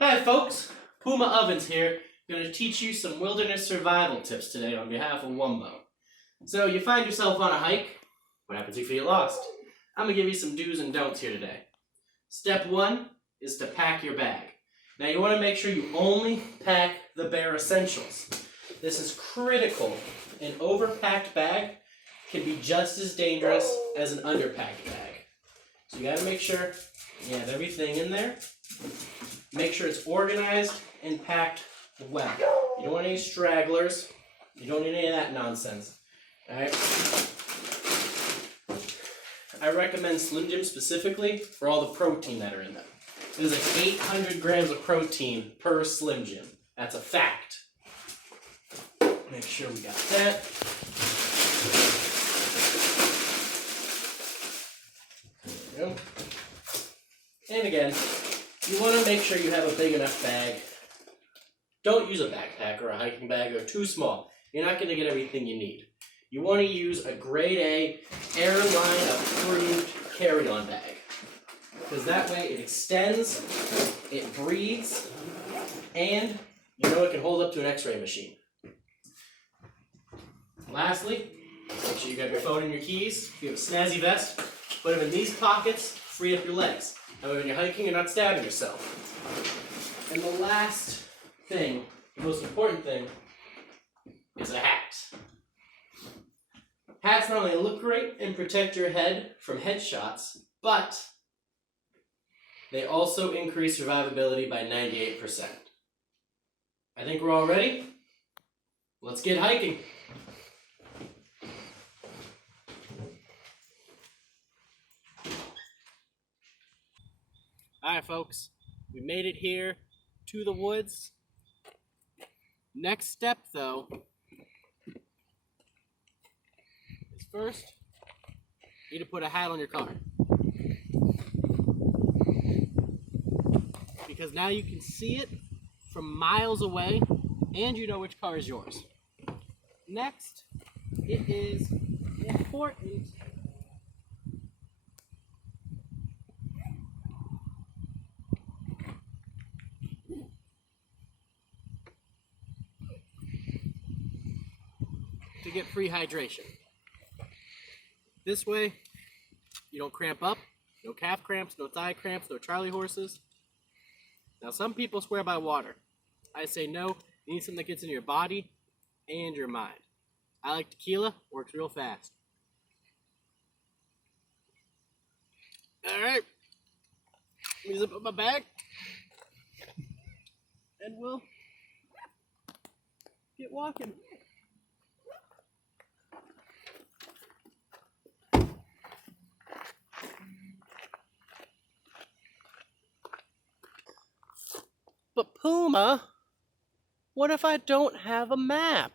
Hi folks, Puma Ovens here. I'm going to teach you some wilderness survival tips today on behalf of Wumbo. So you find yourself on a hike. What happens if you get lost? I'm going to give you some do's and don'ts here today. Step 1 is to pack your bag. Now you want to make sure you only pack the bare essentials. This is critical. An overpacked bag can be just as dangerous as an underpacked bag. So you got to make sure you have everything in there. Make sure it's organized and packed well. You don't want any stragglers. You don't need any of that nonsense. Alright? I recommend Slim Jim specifically for all the protein that are in them. There's like 800 grams of protein per Slim Jim. That's a fact. Make sure we got that. There we go. And again, you want to make sure you have a big enough bag. Don't use a backpack or a hiking bag. They're too small. You're not going to get everything you need. You want to use a grade A airline approved carry-on bag. Because that way it extends, it breathes, and you know it can hold up to an x-ray machine. Lastly, make sure you got your phone and your keys. If you have a snazzy vest, put them in these pockets, free up your legs. That way when you're hiking, you're not stabbing yourself. And the last thing, the most important thing, is a hat. Hats not only look great and protect your head from headshots, but they also increase survivability by 98%. I think we're all ready. Let's get hiking. Alright folks, we made it here to the woods. Next step though is first you need to put a hat on your car. Because now you can see it from miles away and you know which car is yours. Next, it is important to get free hydration. This way, you don't cramp up, no calf cramps, no thigh cramps, no Charlie horses. Now some people swear by water. I say no, you need something that gets into your body and your mind. I like tequila, works real fast. Alright, let me zip up my bag and we'll get walking. But Puma, what if I don't have a map?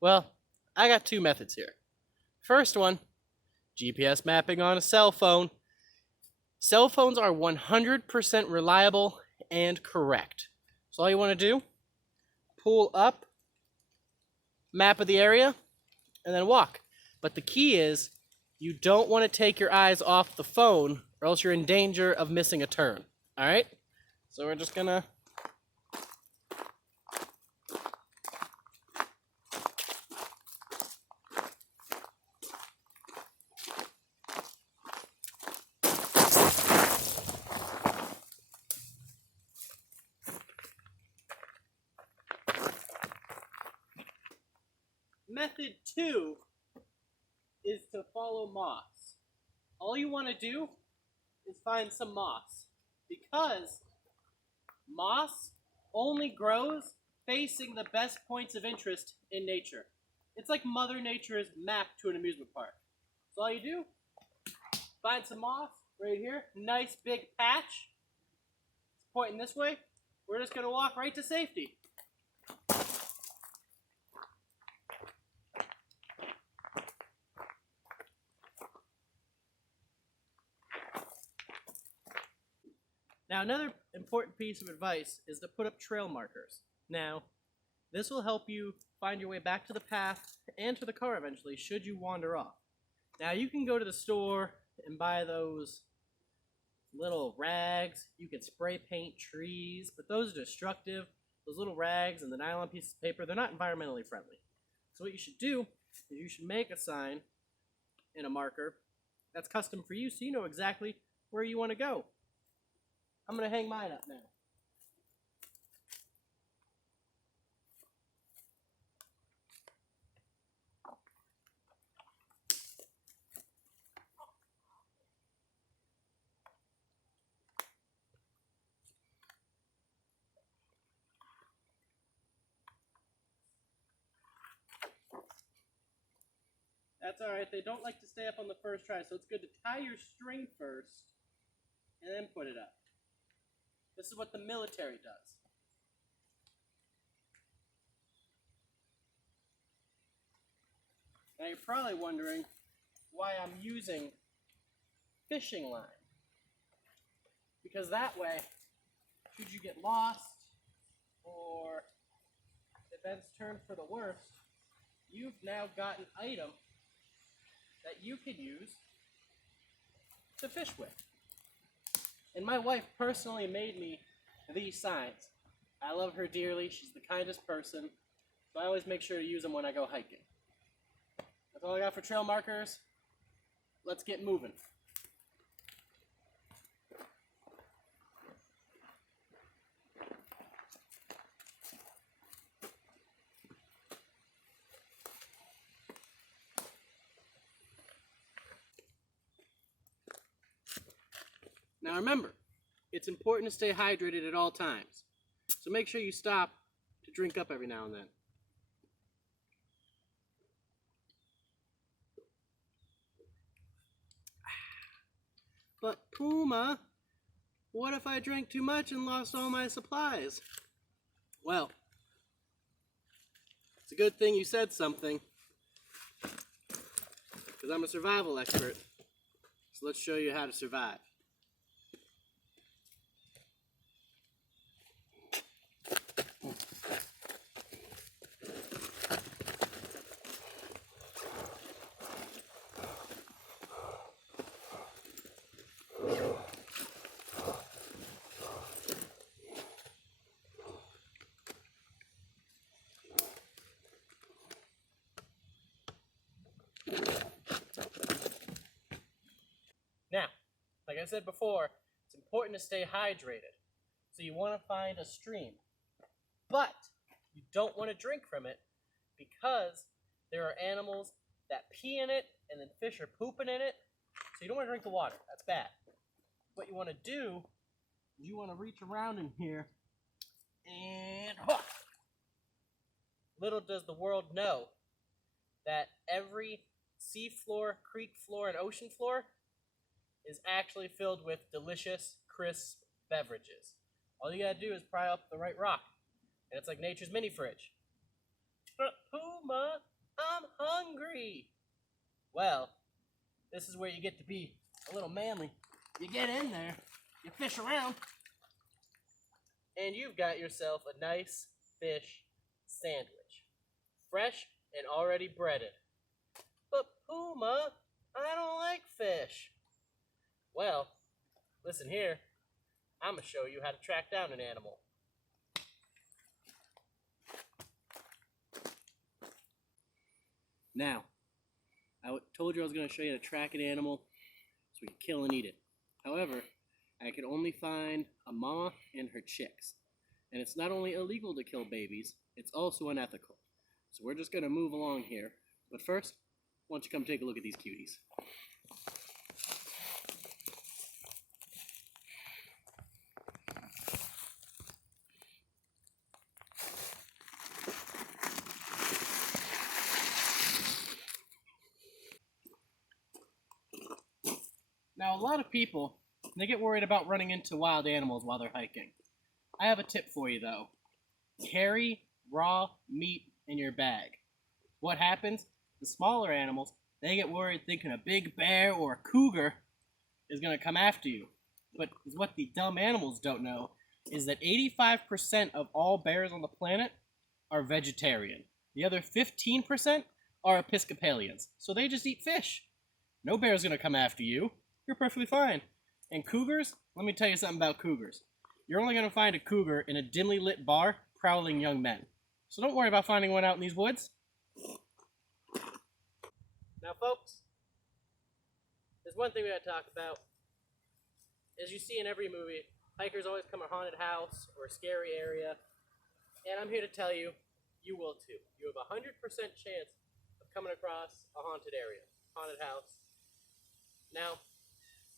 Well, I got two methods here. First one, GPS mapping on a cell phone. Cell phones are 100% reliable and correct. So all you want to do, pull up, map of the area, and then walk. But the key is, you don't want to take your eyes off the phone or else you're in danger of missing a turn. Alright? So we're just gonna Method 2 is to follow moss. All you want to do is find some moss, because moss only grows facing the best points of interest in nature. It's like Mother Nature's map to an amusement park. So all you do, find some moss right here, nice big patch. It's pointing this way. We're just going to walk right to safety. Now, another important piece of advice is to put up trail markers. Now, this will help you find your way back to the path and to the car eventually, should you wander off. Now, you can go to the store and buy those little rags. You can spray paint trees, but those are destructive. Those little rags and the nylon pieces of paper, they're not environmentally friendly. So what you should do is you should make a sign and a marker that's custom for you so you know exactly where you want to go. I'm going to hang mine up now. That's alright, they don't like to stay up on the first try, so it's good to tie your string first and then put it up. This is what the military does. Now you're probably wondering why I'm using fishing line. Because that way, should you get lost or events turn for the worst, you've now got an item that you can use to fish with. And my wife personally made me these signs. I love her dearly. She's the kindest person. So I always make sure to use them when I go hiking. That's all I got for trail markers. Let's get moving. Now remember, it's important to stay hydrated at all times. So make sure you stop to drink up every now and then. But Puma, what if I drank too much and lost all my supplies? Well, it's a good thing you said something, because I'm a survival expert. So let's show you how to survive. Now, like I said before, it's important to stay hydrated. So you want to find a stream. But you don't want to drink from it because there are animals that pee in it and then fish are pooping in it. So you don't want to drink the water. That's bad. What you want to do is you want to reach around in here and hook. Little does the world know that every sea floor, creek floor, and ocean floor is actually filled with delicious, crisp beverages. All you gotta do is pry up the right rock, and it's like nature's mini fridge. But Puma, I'm hungry. Well, this is where you get to be a little manly. You get in there, you fish around, and you've got yourself a nice fish sandwich. Fresh and already breaded. But Puma, I don't like fish. Well, listen here. I'm going to show you how to track down an animal. Now, I told you I was going to show you how to track an animal so we can kill and eat it. However, I could only find a mama and her chicks. And it's not only illegal to kill babies, it's also unethical. So we're just going to move along here. But first, why don't you come take a look at these cuties. Now, a lot of people, they get worried about running into wild animals while they're hiking. I have a tip for you, though. Carry raw meat in your bag. What happens? The smaller animals, they get worried thinking a big bear or a cougar is going to come after you. But what the dumb animals don't know is that 85% of all bears on the planet are vegetarian. The other 15% are Episcopalians. So they just eat fish. No bear's going to come after you. You're perfectly fine. And cougars? Let me tell you something about cougars. You're only going to find a cougar in a dimly lit bar prowling young men. So don't worry about finding one out in these woods. Now, folks, there's one thing we gotta talk about. As you see in every movie, hikers always come to a haunted house or a scary area. And I'm here to tell you, you will too. You have a 100% chance of coming across a haunted area, haunted house. Now,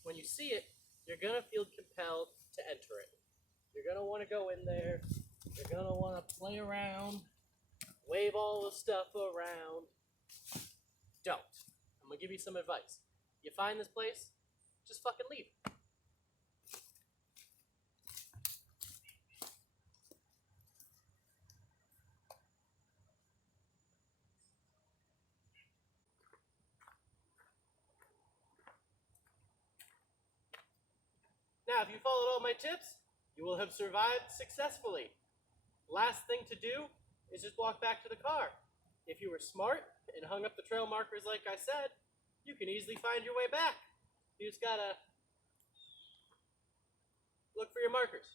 when you see it, you're gonna feel compelled to enter it. You're gonna wanna go in there. You're gonna wanna play around, wave all the stuff around. Don't. I'm gonna give you some advice. You find this place, just fucking leave. Now, if you followed all my tips, you will have survived successfully. Last thing to do is just walk back to the car. If you were smart and hung up the trail markers like I said, you can easily find your way back. You just gotta look for your markers.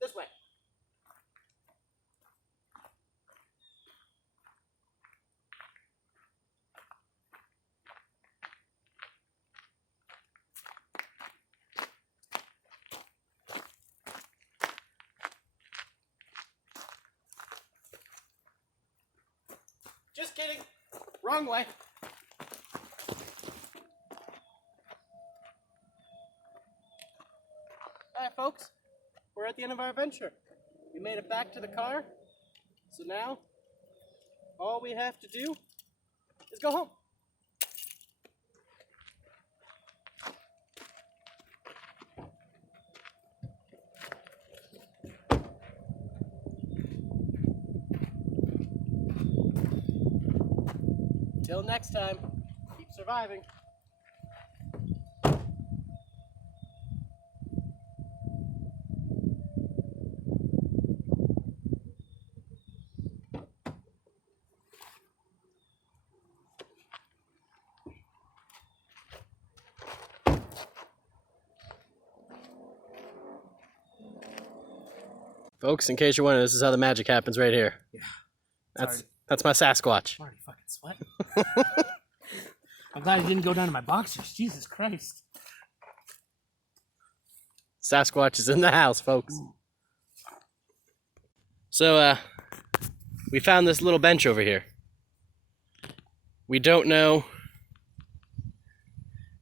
This way. Just kidding. Wrong way. Alright, folks. We're at the end of our adventure. We made it back to the car. So now, all we have to do is go home. Till next time, keep surviving. Folks, in case you're wondering, this is how the magic happens right here. Yeah. That's my Sasquatch. I'm already fucking sweating. I'm glad I didn't go down to my boxers. Jesus Christ. Sasquatch is in the house, folks. So, we found this little bench over here. We don't know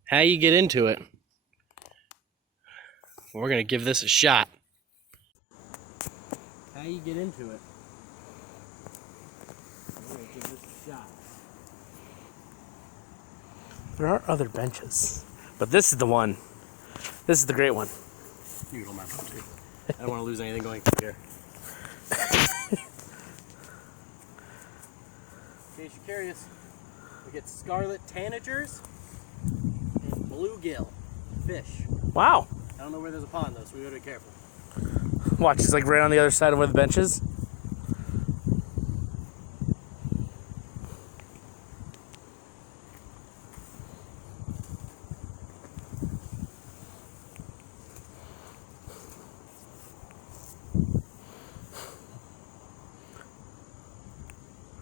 how you get into it. We're gonna give this a shot. How you get into it? We're gonna give this a shot. There are other benches, but this is the one. This is the great one. You can hold my phone too. I don't want to lose anything going through here. In case you're curious, we get scarlet tanagers and bluegill fish. Wow. I don't know where there's a pond though, so we gotta be careful. Watch, it's like right on the other side of where the bench is.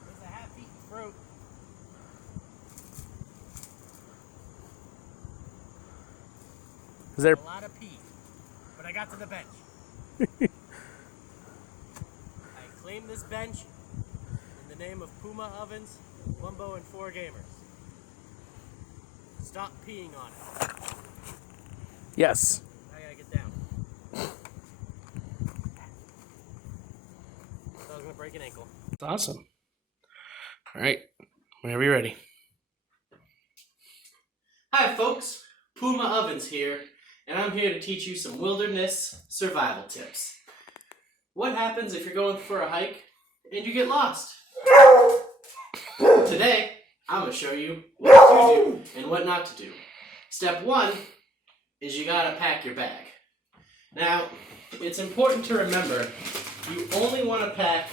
There's a half-eaten fruit. Is there? A lot of pee, but I got to the bench. I claim this bench in the name of Puma Ovens, Wumbo, and 4 gamers. Stop peeing on it. Yes. I gotta get down. So I was gonna break an ankle. Awesome. All right, whenever you're ready. Hi folks, Puma Ovens here, and I'm here to teach you some wilderness survival tips. What happens if you're going for a hike and you get lost? Today, I'm going to show you what to do and what not to do. Step 1 is you got to pack your bag. Now, it's important to remember you only want to pack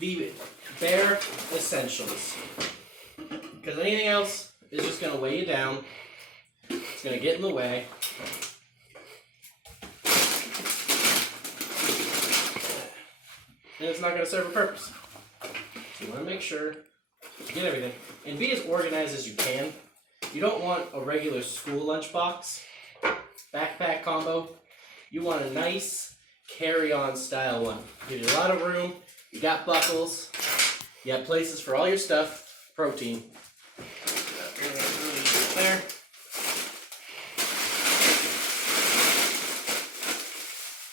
the bare essentials, because anything else is just going to weigh you down. It's going to get in the way. And it's not going to serve a purpose. So you want to make sure you get everything. And be as organized as you can. You don't want a regular school lunchbox, backpack combo. You want a nice carry-on style one. Gives you a lot of room. You got buckles. You have places for all your stuff. Protein. There.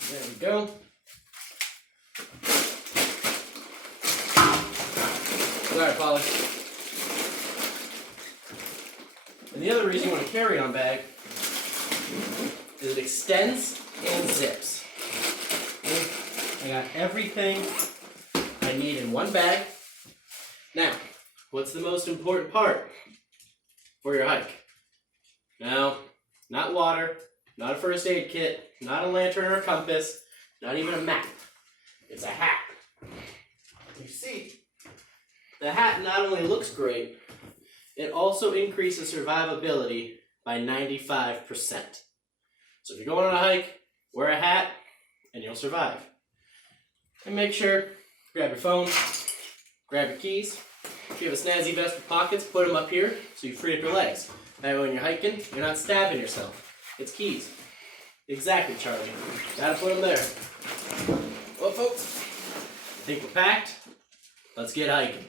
There we go. Alright, Polly. And the other reason you want a carry-on bag is it extends and zips. I got everything I need in one bag. Now, what's the most important part for your hike? No, not water, not a first aid kit, not a lantern or a compass, not even a map. It's a hat. You see, the hat not only looks great, it also increases survivability by 95%. So if you're going on a hike, wear a hat and you'll survive. And make sure, grab your phone, grab your keys. If you have a snazzy vest with pockets, put them up here so you free up your legs. That way when you're hiking, you're not stabbing yourself. It's keys. Exactly, Charlie. Gotta put them there. Well, folks, I think we're packed. Let's get hiking.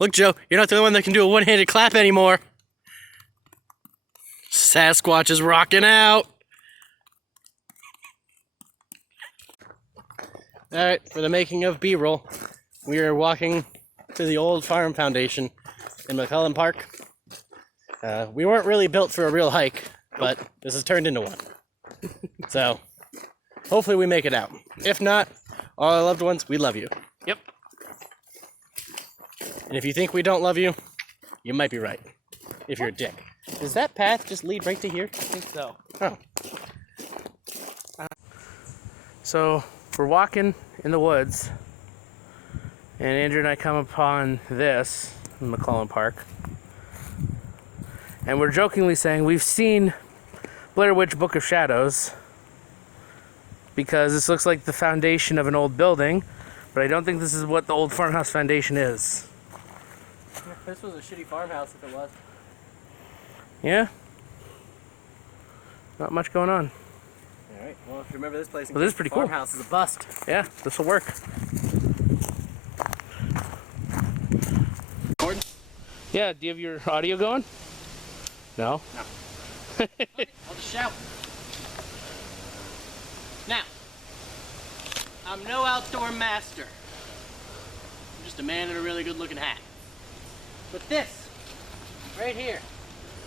Look, Joe, you're not the only one that can do a one-handed clap anymore. Sasquatch is rocking out. All right, for the making of B-roll, we are walking to the old farm foundation in McClelland Park. We weren't really built for a real hike, but this has turned into one. So, hopefully we make it out. If not, all our loved ones, we love you. Yep. And if you think we don't love you, you might be right. If you're a dick. Does that path just lead right to here? I think so. Oh. So we're walking in the woods, and Andrew and I come upon this in McClelland Park, and we're jokingly saying we've seen Blair Witch Book of Shadows because this looks like the foundation of an old building, but I don't think this is what the old farmhouse foundation is. This was a shitty farmhouse if it was. Yeah? Not much going on. Alright, well if you remember this place, Well, this is pretty cool. Farmhouse is a bust. Yeah, this will work. Gordon? Yeah, do you have your audio going? No? No. Okay, I'll just shout. Now, I'm no outdoor master. I'm just a man in a really good looking hat. But this, right here,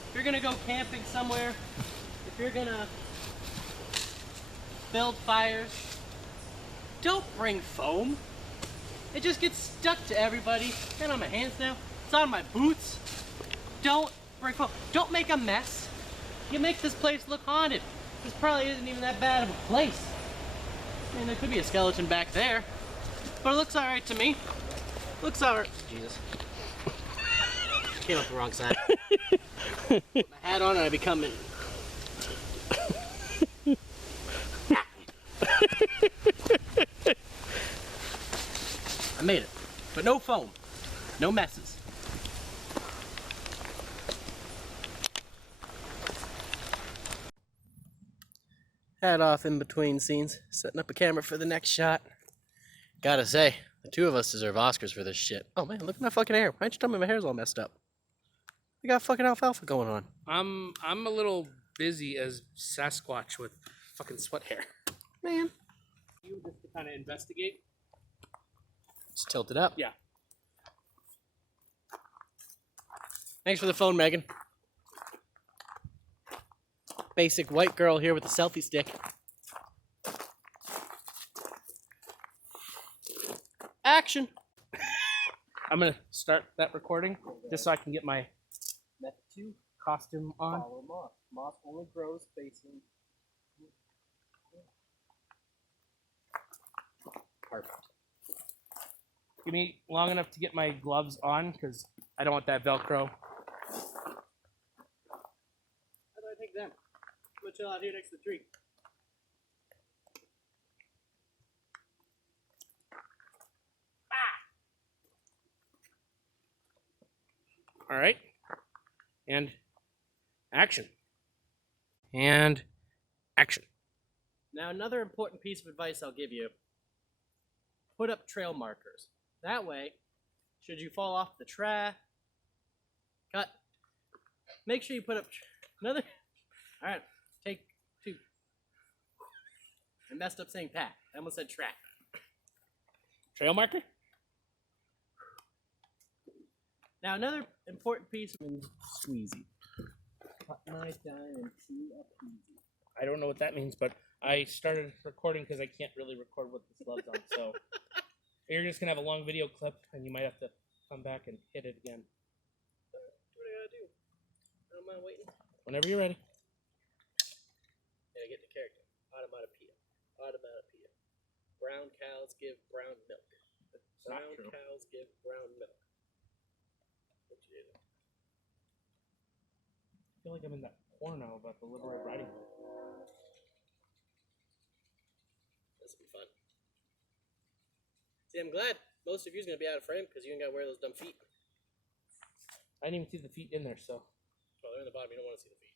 if you're gonna go camping somewhere, if you're gonna build fires, don't bring foam. It just gets stuck to everybody. And on my hands now, it's on my boots. Don't bring foam. Don't make a mess. You make this place look haunted. This probably isn't even that bad of a place. I mean, there could be a skeleton back there, but it looks all right to me. Looks all right. Jesus. Came up the wrong side. Put my hat on and I become in. I made it, but no foam, no messes. Hat off in between scenes, setting up a camera for the next shot. Gotta say, the two of us deserve Oscars for this shit. Oh man, look at my fucking hair. Why'd you tell me my hair's all messed up? I got fucking alfalfa going on. I'm a little busy as Sasquatch with fucking sweat hair. Man. You just to kind of investigate? Just tilt it up. Yeah. Thanks for the phone, Megan. Basic white girl here with a selfie stick. Action! I'm gonna start that recording just so I can get my costume on. Follow moss. Moss only grows facing. Perfect. Give me long enough to get my gloves on, because I don't want that Velcro. How do I take them? I'm gonna chill out here next to the tree. All right. And action. And action. Now, another important piece of advice I'll give you, put up trail markers. That way, should you fall off the track, cut, make sure you put up another, all right, take 2. I messed up saying pack. I almost said track. Trail marker? Now, another important piece of squeezy. Cut my diamond to a peasy. I don't know what that means, but I started recording because I can't really record with the gloves on, so you're just going to have a long video clip, and you might have to come back and hit it again. What do I gotta do? I don't mind waiting. Whenever you're ready. Gotta get the character. Automatopoeia. Automatopoeia. Brown cows give brown milk. not Brown true. cows give brown milk. What you do? I feel like I'm in that porno about the Little Red Riding Hood. This will be fun. See, I'm glad most of you's gonna be out of frame because you ain't gotta wear those dumb feet. I didn't even see the feet in there, so Well, they're in the bottom. You don't want to see the feet.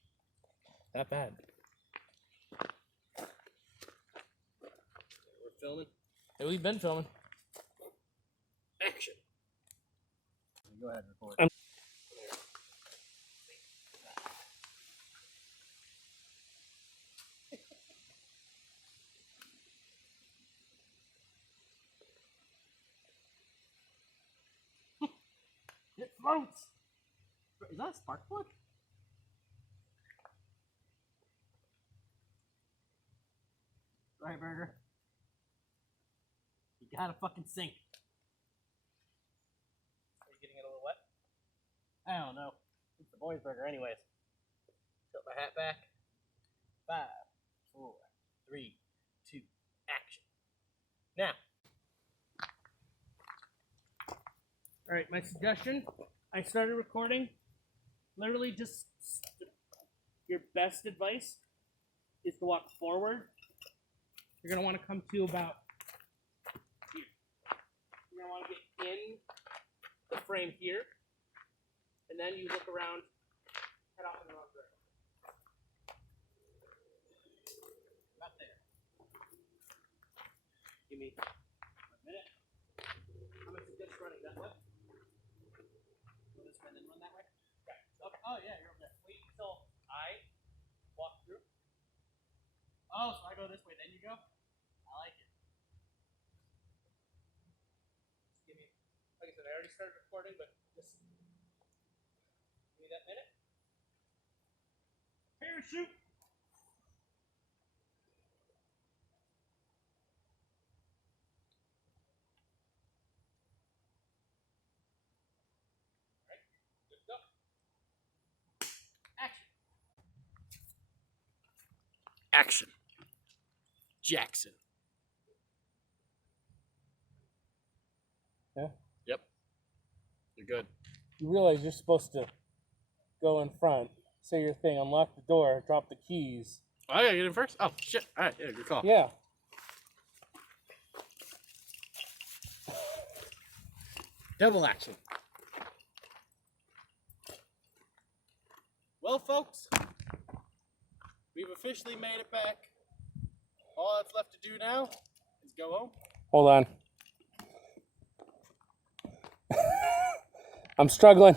not bad. We're filming. Hey, we've been filming. Action. Go ahead, record. It floats. Is that a spark plug? Right, Burger. You gotta fucking sink. Are you getting it a little wet? I don't know. It's the boys' burger, anyways. Tilt my hat back. 5, 4, 3, 2, action. Now. All right, my suggestion, I started recording. Literally just your best advice is to walk forward. You're going to want to come to about here. You're going to want to get in the frame here. And then you look around, head off in the wrong direction. About there. Give me a minute. I'm going to suggest running that way. Go this way and then run that way? Okay. Oh, yeah, you're over there. Wait until I walk through. Oh, so I go this way, then you go? I like it. Just give me, like I said, I already started recording, but just give me that minute. Parachute. All right, good to go. Action. Action. Jackson. Yeah? Yep. You're good. You realize you're supposed to go in front, say your thing, unlock the door, drop the keys. Oh, I gotta get in first? Oh, shit. Alright, yeah, good call. Yeah. Double action. Well, folks, we've officially made it back. All that's left to do now is go home. Hold on. I'm struggling.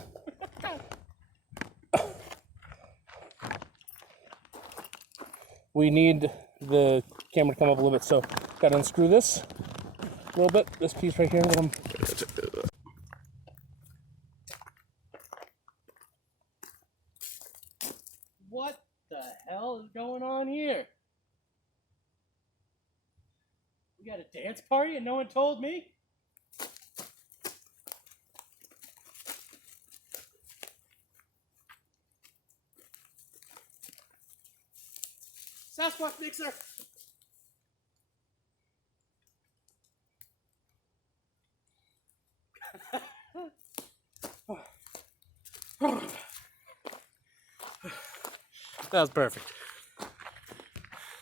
We need the camera to come up a little bit, so gotta unscrew this a little bit. This piece right here. What the hell is going on here? We got a dance party and no one told me? Sasquatch mixer! That was perfect.